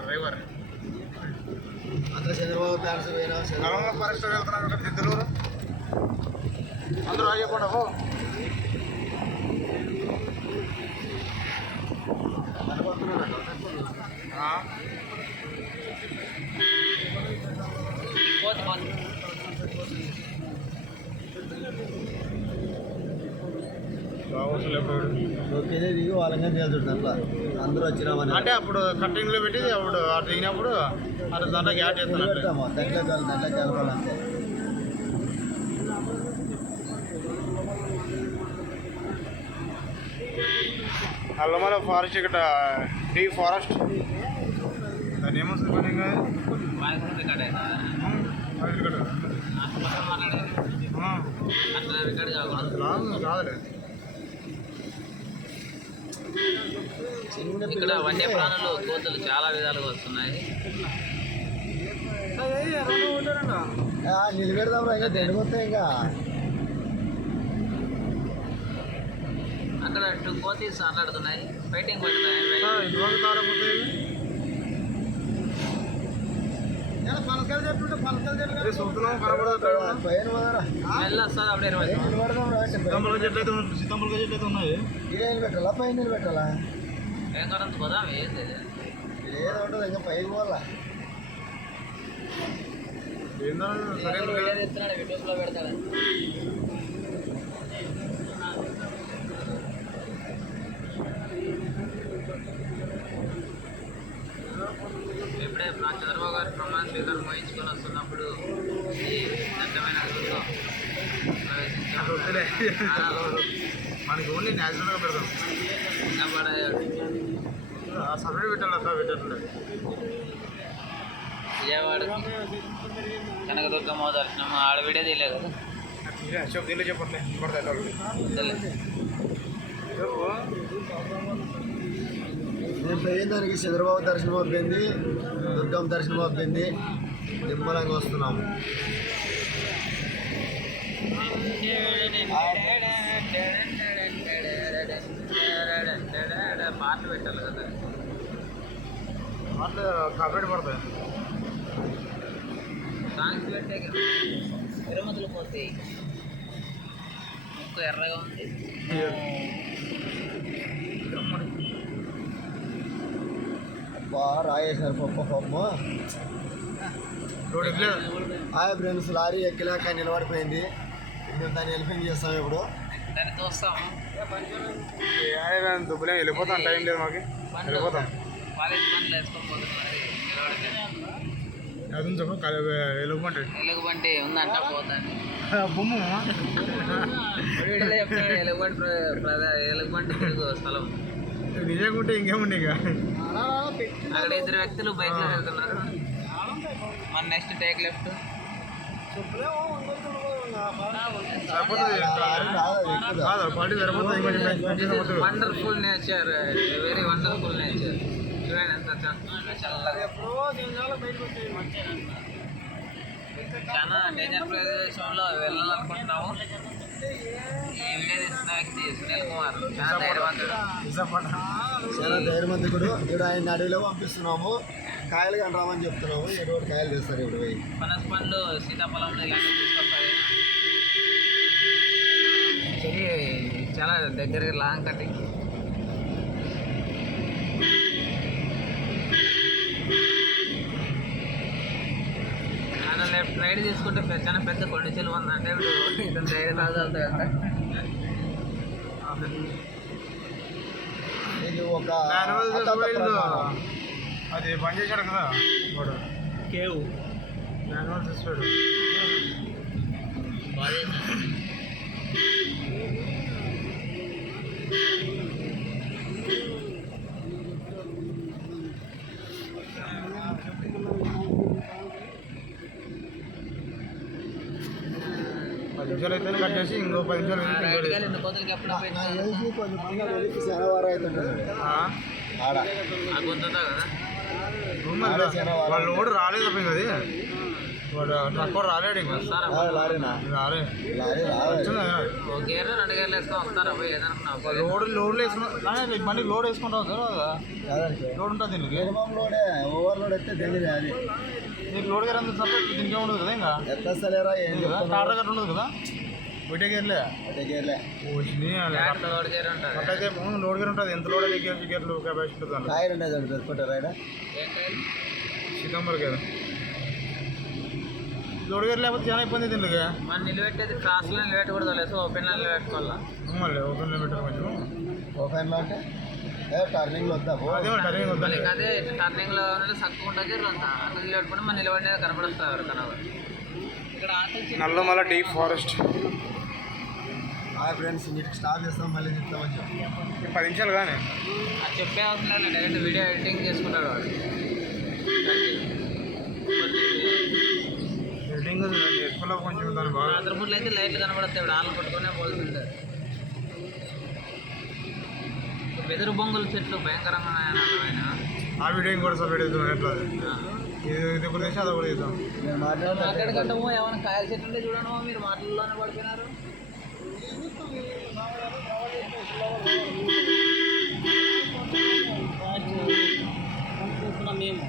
Driver అందరూ Chandrababu fans పోయినా forest వెళ్తున్నారు సిద్ధలూరు అందరూ అయ్యకుండా దిగి వాళ్ళంగా తేల్చుంటారు అట్లా అందరూ వచ్చినామని అంటే అప్పుడు కట్టింగ్లో పెట్టి అప్పుడు అటు దిగినప్పుడు అటు దాంట్లో యాడ్ చేస్తాను దాంట్లో కలపాలంతే అల్లమల ఫారెస్ట్ ఇక్కడ టీ ఫారెస్ట్ దాన్ని ఏమొస్తుంది పని కాదులే ఇక్కడ వన్య ప్రాణులు కోతులు చాలా విధాలుగా వస్తున్నాయి. నిలబెడదాం ఇంకా దండిపోతాయి ఇంకా అక్కడ 2 కోతీస్ ఆటలాడుతున్నాయి, ఫైటింగ్ పడుతున్నాయి. పెట్టాలా పైన పెట్టాలా ఏం కరెంట్ పోదాం ఏంది ఏదో ఉంటుంది ఇంకా పైకి పోవాలా యూట్యూబ్లో పెడతాడు. ఎప్పుడే చంద్రబాబు గారు ప్రమాణ స్వీకారం వహించుకొని వస్తున్నప్పుడు ఈ దట్టమైన అడవుల్లో మనకి ఓన్లీ న్యాచురల్గా పెడతాం. సపరేట్ పెట్టాలి. విజయవాడ కనకదుర్గమ్మ దర్శనం ఆడ వీడియో తీయలేదు కదా. దీనిలో చెప్పట్లే నేను పోయేదానికి చంద్రబాబు దర్శనం అయిపోయింది, దుర్గమ్మ దర్శనం అయిపోయింది, నిమ్మలంగా వస్తున్నాము. పాటలు పెట్టాలి కదా, పాటలు కాపీ పడతాయి. సాంగ్స్ పెట్టే తిరుమతులు పోతాయి. ముక్కు ఎర్రగా ఉంది. రాయేశారు పప్పు హాయ్ ఫ్రెండ్స్, లారీ ఎక్కలేక నిలబడిపోయింది. మేము దాన్ని హెల్పింగ్ చేస్తాం. ఇప్పుడు దాన్ని చూస్తాము. దుబ్బులే వెళ్ళిపోతాం, టైం లేదు మాకు, వెళ్ళిపోతాం. ఎలుగుబంటి ఉందంట పోతాను. ఎలుగుబంటి స్థలం నిజంగా ఇంకేముండే ఇక అక్కడ 2 వ్యక్తులు బైక్లో వెళ్తున్నారు. మన next take left. Wonderful nature, very wonderful nature. చూడండి ఎంత చల్లగా. చాలా డేంజర్ ప్రదేశంలో వెళ్ళాలనుకుంటున్నాము. ఈ వీడియో తీసిన వ్యక్తి సునీల్ కుమార్ చాలా ధైర్యవంతుడు. ఇప్పుడు ఆయన అడవిలో పంపిస్తున్నాము, కాయలు కంటామని చెప్తున్నాము. ఏదో కాయలు తెస్తారు. ఇప్పుడు పోయి పనస పండ్లు సీతాఫలంలో ఇలాంటివి తీసుకొస్తాయి. చాలా దగ్గర లాంగ్ కటింగ్. లెఫ్ట్ రైడ్ తీసుకుంటే చాలా పెద్ద కొండ చెలువ ఉందంటే ఇప్పుడు ఇతను రైడ్ తాగుతాయంట. ఇది ఒక అది బంద్ చేశాడు కదా వాడు, కేవ్ మాన్యువల్ సిస్టమ్. నిమిషాలు అయితే కట్ చేసి ఇంకో 10 నిమిషాలు వాళ్ళు కూడా రాలేదు అది వాడు ట్రక్ కూడా రాలేడు ఇంకా వస్తారా లారీనా రాలే లారీ రావాలి వచ్చిందా? ఓ గేర్ 2 గేర్లు వేసుకొని వస్తారా పోయి ఏదనుకున్నావు లోడ్లు వేసుకున్నా బండి లోడ్ వేసుకుంటావు కదా కాదంటే లోడ్ ఉంటుంది దీనికి మినిమం లోడే ఓవర్లోడ్ అయితే తెలియదు అది నీకు లోడ్ గేర్ అంత సపరేట్ దీనికి ఉండదు కదా ఇంకా ఎట్లా వస్తలేరా ఏం చెప్తాను టాటా గట్ట ఉండదు కదా ఒకటే గేర్లే అదే గేర్లే లోడ్ గేర్ ఉంటుంది అట్లయితే లోడ్ గేర్ ఉంటుంది ఎంత లోడ్ గేర్లు కెపాసిటీ ఉంటుంది టైర్ ఉండేది ఒకటి పెట్టుకుంటారా ఇక్కడ ఏంటి సితంబర్ కదా లోడ్ గేర్ లేకపోతే చాలా ఇబ్బంది దీనికి మనం నిలబెట్టేది క్రాస్లో నిలబెట్టకూడదు లేదు ఓపెన్లో నిలబెట్టుకోవాలా మళ్ళీ ఓపెన్ పెట్టారు కొంచెం ఓపెన్లో అంటే టర్నింగ్లో వద్దా అదే టర్నింగ్ వద్దా మళ్ళీ అదే టర్నింగ్లో సక్కు ఉంటుంది అంతా అట్లా నిలబెట్టుకుంటే మనం నిలబడేది కనపడొస్తుంది ఎవరికైనా ఇక్కడ నల్ల మళ్ళీ డీప్ ఫారెస్ట్ ఫ్రెండ్స్ ఇంటికి స్టాప్ చేస్తాం మళ్ళీ చెప్తామని చెప్పి 10 నిమిషాలు కానీ అది చెప్పే అవసరం లేదు డైరెక్ట్ వీడియో ఎడిటింగ్ చేసుకుంటాడు వాడు ఎడిటింగ్ ఎక్కువ కొంచెం దాని బాగా రాత్రిపూట్లు అయితే లైట్లు కనపడతాయి ఇప్పుడు ఆళ్ళు కొట్టుకునే పోతుంటారు వెదురు బొంగుల చెట్లు భయంకరంగా ఉన్నాయన్న ఆ వీడియో ఇంకోటి సార్ వీడియో ఎట్లా ఇది ఒక నిమిషం అది కూడా చేద్దాం నేను మాట్లాడతాను మాట్లాడగట్టము ఏమైనా కాయల చెట్లు ఉంటే చూడను మీరు మాటల్లోనే పడిపోయినారు మేము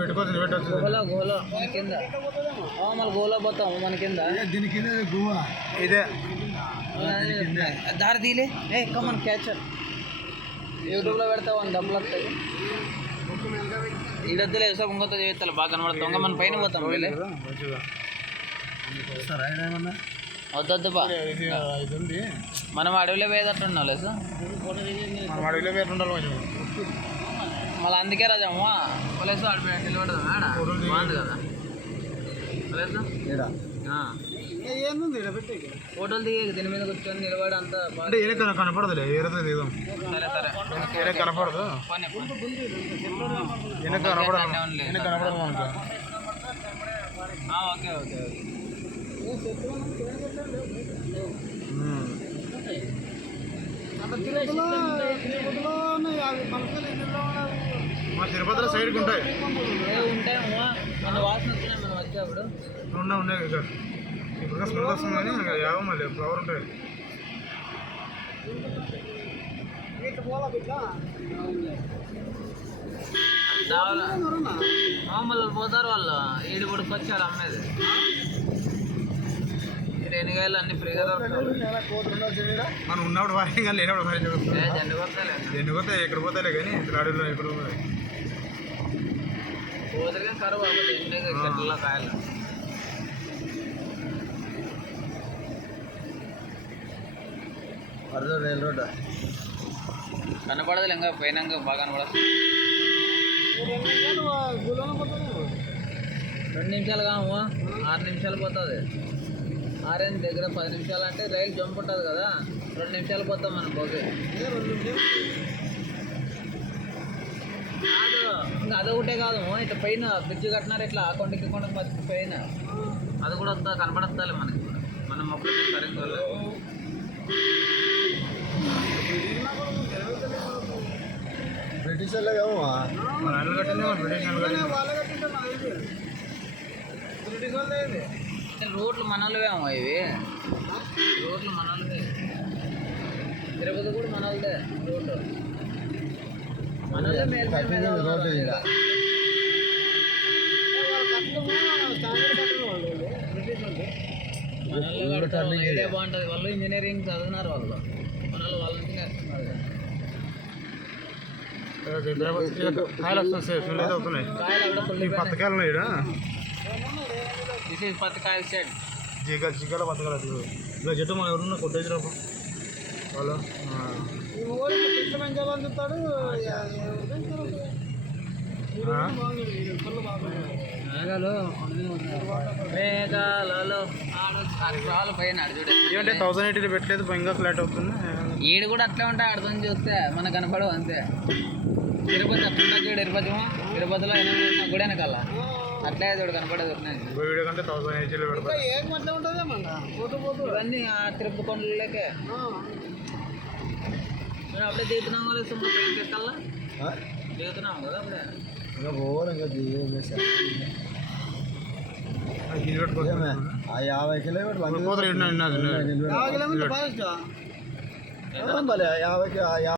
పెట్టుకోవచ్చు పెట్టవచ్చు గోలో గోలో మన కింద మళ్ళీ గోలో పోతాం మన కింద దీని కింద గువ్వ ఇదే దారి తీలే ఏ కమ్మన్ క్యాచర్ యూట్యూబ్లో పెడతావు అని డబ్బులు వస్తాయి ఈడొద్దులే సార్ ఇంకొక చేస్తాను బాగా కనబడతాం ఇంకా మన పైన పోతాం వెళ్ళే సార్ ఆయన ఏమన్నా వద్దొద్దు బా ఇది ఉంది మనం అడవిలో పోయేటట్టున్నాం లేదు సార్ మనం అడవిలో పేరు ఉండాలి కొంచెం మళ్ళీ అందుకే రాజమ్మా పోలేసు అడిపోయి నిలబడదాం ఆడ బాగుంది కదా పోలేసు ఈడ ఏంది పెట్టి ఫోటోలు దిగే దీని మీద కూర్చొని నిలబడి అంతా బాగా అంటే ఏరే కనపడదులే ఏరైతే దిగుదాం సరే సరే ఏరే కనపడదు పోనీ, పోనీ. వెనక కనపడదు వెనక కనపడదు మనకు ఓకే ఓకే ఓకే మా తిరుపతిలో సైడ్కి ఉంటాయి ఉంటాయి మన వాసన వచ్చినాయి మనం వచ్చేప్పుడు ఉన్నాయి ఇక్కడ ఇప్పుడు స్మెల్ వస్తుంది కానీ యావ మళ్ళీ ఫ్లవర్ ఉంటాయి మామూలు పోతారు వాళ్ళు ఈడు కొడుకు వచ్చారు అమ్మేది రేణిగాయలు అన్ని ఫ్రీగా దొరుకుతాయి మనం ఉన్నప్పుడు వాయి కానీ లేనప్పుడు వాయి చూస్తాం జెండు కొడతాయి ఎన్ని పోతాయి ఎక్కడ పోతాయి కానీ రాడుల్లో ఎక్కడ పోతాయి పోతే కరువు అవ్వదు ఎండే చెట్ల కాయలు అర్థం రైల్ రోడ్ కనపడదు ఇంకా పోయినాక బాగా కనపడదు 2 నిమిషాలు కాము 6 నిమిషాలు పోతుంది 6 దగ్గర 10 నిమిషాలు అంటే రైలు జంప్ ఉంటుంది కదా 2 నిమిషాలు పోతాం మనం పోతే కాదు ఇంకా అదొకటే కాదు ఇట్లా పైన బ్రిడ్జ్ కట్టినారు ఇట్లా ఆ కొండకి కొండకి పైన అది కూడా వస్తా కనపడతాలే మనకి మనం అప్పుడు సరిగ్గా బ్రిటిష్ వాళ్ళే కావా మన అల్లు కట్టింది మన బ్రిటిష్ కట్టింది రోడ్లు మనోళ్ళవేమో ఇవి రోడ్లు మనోళ్ళవే తిరుపతి కూడా మనోళ్ళదే రోడ్డు మనోళ్ళే మేలు రోడ్డు ఈడ ఐడియా బాగుంటుంది వాళ్ళు ఇంజనీరింగ్ చదివినారు వాళ్ళు మనోళ్ళు వాళ్ళ నుంచి నేర్చుకున్నారు కాయలు వస్తాయి స్మెల్ అయితే అవుతున్నాయి కాయలు అక్కడ ఈ పుల్లి పత్తకాయలు ఉన్నాయి ఇక్కడ దిస్ ఈజ్ పత్తికాయల సెట్ చిక్కల పత్తకాయలు ఇలా చెట్టు మనం ఎవరున్నా కొట్టేసి రాపు వాళ్ళు మేఘాలలో ఆడు పైన చూడండి ఏమంటే 1080 పెట్టలేదు ఇంకా ఫ్లాట్ అవుతుంది ఈడు కూడా అట్లే ఉంటాయి అర్థం చూస్తే మనకు కనపడవు అంతే తిరుపతి అట్లా చూడు తిరుపతిలో 8 కూడా వెనకాల అట్లే చూడు కనపడేది ఇంకో వీడియో కంటే 1080 పెడతాం ఇవన్నీ ఆ తిరుపతి కొండలకే మేము అప్పుడే దిగుతున్నాం కదా సుమ్మా పైకి ఎక్కల్లా దిగుతున్నాం కదా అప్పుడే ఇంకా పోవాలి ఇంకా ఏం చేశారు గిరి పెట్టుకోవచ్చు ఆ 50 కిలోమీటర్లు పోతారు 50 కిలోమీటర్లు 50